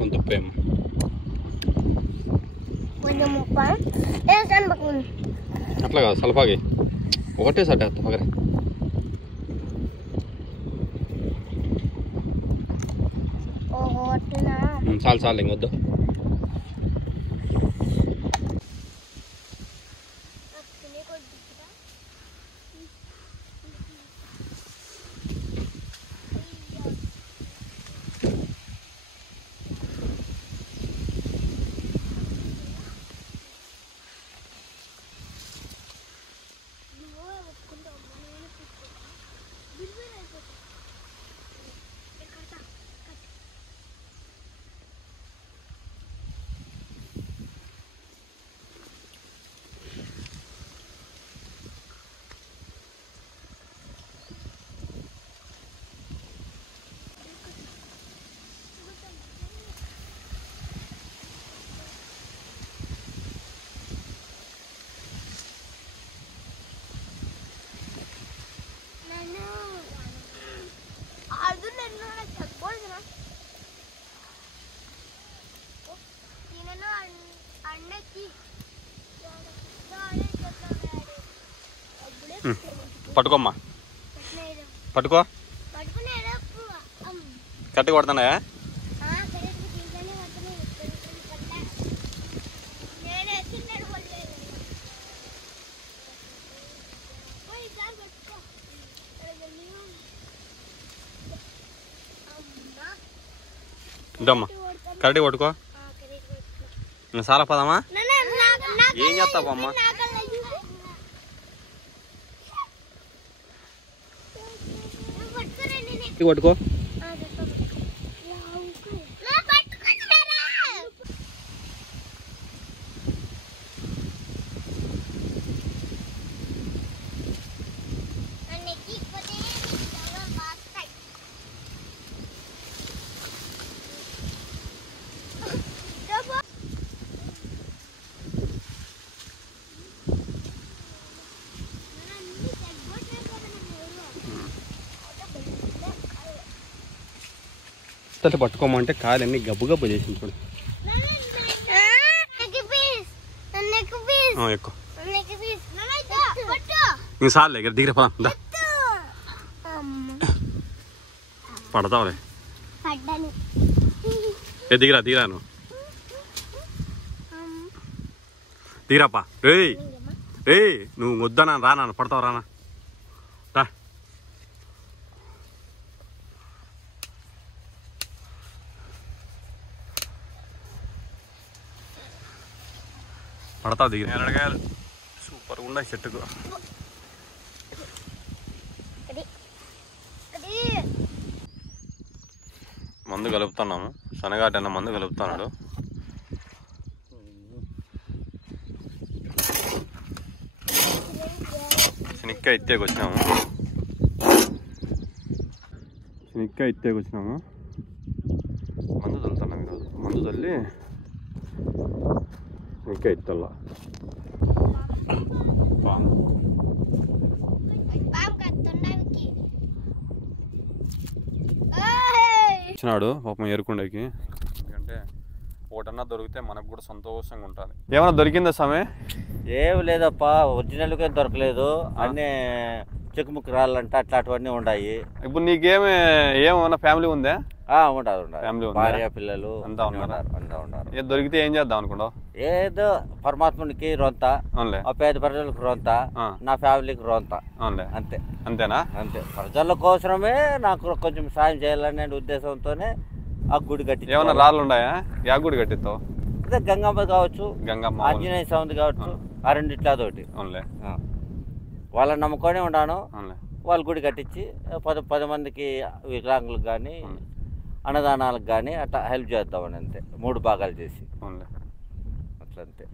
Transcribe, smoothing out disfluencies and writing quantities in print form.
కొంత ప్రేమ అట్లా కాదు సలపాగి ఒకటే సట పగరే చాలు చాలు ఇంకొద్దు పట్టుకోమ్మా పట్టుకో కట్టి కొడుతున్నాయా ఇద్దమ్మా కరెక్ట్ కొట్టుకో చాలా పదమ్మా ఏం చేస్తావమ్మా కొట్టుకో పట్టుకోమంటే కాయలన్నీ గబ్బు గబ్బు చేసింది చూడు ఎక్కువ ఇంక సార్లే దిగిరే పదా పడతావులే దిగిరా దిగిరా నువ్వు దిగిరాపా ఏయ్ ఏయ్ నువ్వు వద్దనా రానా పడతావు రానా రా పడతావు దిగి ఎరడకాయలు సూపర్గా ఉన్నాయి చెట్టుకు మందు కలుపుతున్నాము శనగాటన్న మందు కలుపుతున్నాడు శనిక్కాయ ఇత్తేకొచ్చినాము మందు చల్లుతున్నాం ఈరోజు మందు చల్లి ఇంకా ఇత్తల్లా వచ్చినాడు పాపం ఏరుకుండకి ఎందుకంటే ఒకటన్నా దొరికితే మనకు కూడా సంతోషంగా ఉంటుంది ఏమన్నా దొరికిందా సమయం ఏమి లేదప్పా ఒరిజినల్గా దొరకలేదు అన్నీ చెక్కుముక్కు రాళ్ళంటే అట్లాంటివన్నీ ఉన్నాయి ఇప్పుడు నీకేమి ఏమన్నా ఫ్యామిలీ ఉందా ఉంటారు ఫ్యామిలీ భార్య పిల్లలు అంతా ఉన్నారు ఉన్నారు దొరికితే ఏం చేద్దాం అనుకున్నావు ఏదో పరమాత్మునికి రొంత పేద ప్రజలకు రొంత నా ఫ్యామిలీకి రొంత అంతే అంతేనా అంతే ప్రజల కోసమే నాకు కొంచెం సాయం చేయాలనే ఉద్దేశంతోనే ఆ గుడి కట్టి ఏమన్నా రాళ్ళు ఉన్నాయా యా గుడి కట్టిస్తావు అదే గంగమ్మ కావచ్చు గంగమ్మ ఆంజనేయ స్వామి కావచ్చు ఆ రెండిట్లో అదొకటి వాళ్ళని నమ్ముకొని ఉన్నాను వాళ్ళ గుడి కట్టించి 10 మందికి వికలాంగులకు కానీ అన్నదానాలకు కానీ అట్లా హెల్ప్ చేద్దామని అంతే 3 భాగాలు చేసి అట్లంతే